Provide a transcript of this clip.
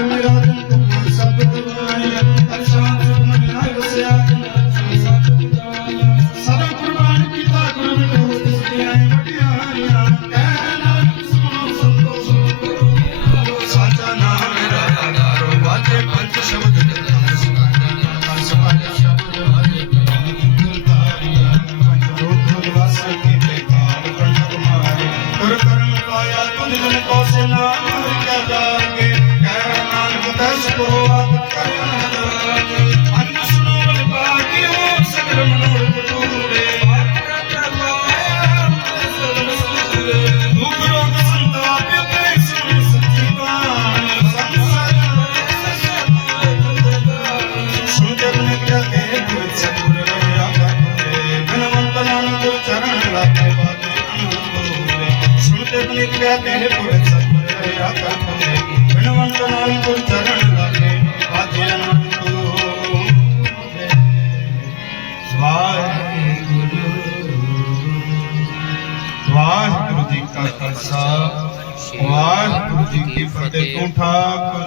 ராஜம் ராஜம் ਮਿਲਿਆ ਤੇਰੇ ਪੁਰਖ ਸਤਿ ਹਰਿਆ ਕਰ ਤੁਮੇ ਬਿਨਵੰਤ ਨਾਮ ਗੁਰ ਚਰਨ ਲਾਗੇ ਆਜੇ ਅਨੰਤ ਵਾਹਿਗੁਰੂ ਵਾਹਿਗੁਰੂ ਜੀ ਕਾ ਖਾਲਸਾ ਵਾਹਿਗੁਰੂ ਜੀ ਕੀ ਫਤਿਹ। ਤੂੰ ਠਾਕੁਰ।